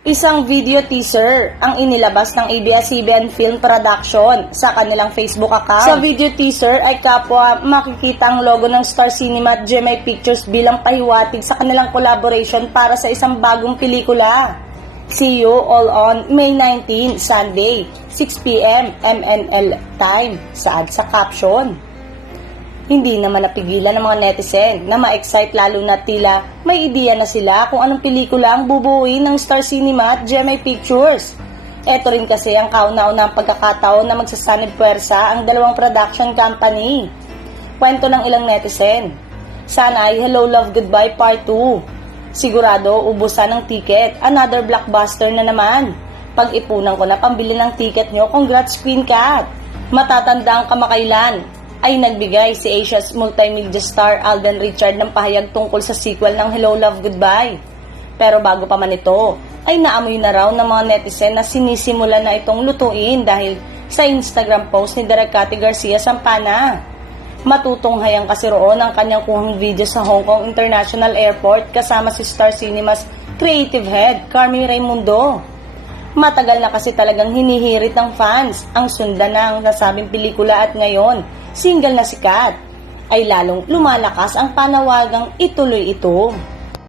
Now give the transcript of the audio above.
Isang video teaser ang inilabas ng ABS-CBN Film Production sa kanilang Facebook account. Sa video teaser ay kapwa makikita ang logo ng Star Cinema at GMA Pictures bilang pahiwatig sa kanilang collaboration para sa isang bagong pelikula. See you all on May 19, Sunday, 6 p.m. MNL time, saad sa caption. Hindi naman napigilan ng mga netizen na ma-excite lalo na tila may ideya na sila kung anong pelikula ang bubuuin ng Star Cinema at GMA Pictures. Ito rin kasi ang kauna-unang pagkakataon na magsasanib puwersa ang dalawang production company. Kwento ng ilang netizen. Sana ay Hello Love Goodbye Part 2. Sigurado ubusan ng ticket, another blockbuster na naman. Pag-ipunan ko na pambili ng ticket nyo, congrats Queen Cat. Matatanda ang kamakailan ay nagbigay si Asia's multimedia star Alden Richard ng pahayag tungkol sa sequel ng Hello Love Goodbye. Pero bago pa man ito, ay naamoy na raw ng mga netizen na sinisimula na itong lutuin dahil sa Instagram post ni Direk Cathy Garcia Sampana. Matutunghayang kasi roon ang kanyang kuhang video sa Hong Kong International Airport kasama si Star Cinema's creative head, Carmi Raimundo. Matagal na kasi talagang hinihirit ng fans ang sundan ng nasabing pelikula at ngayon, single na sikat, ay lalong lumalakas ang panawagang ituloy ito.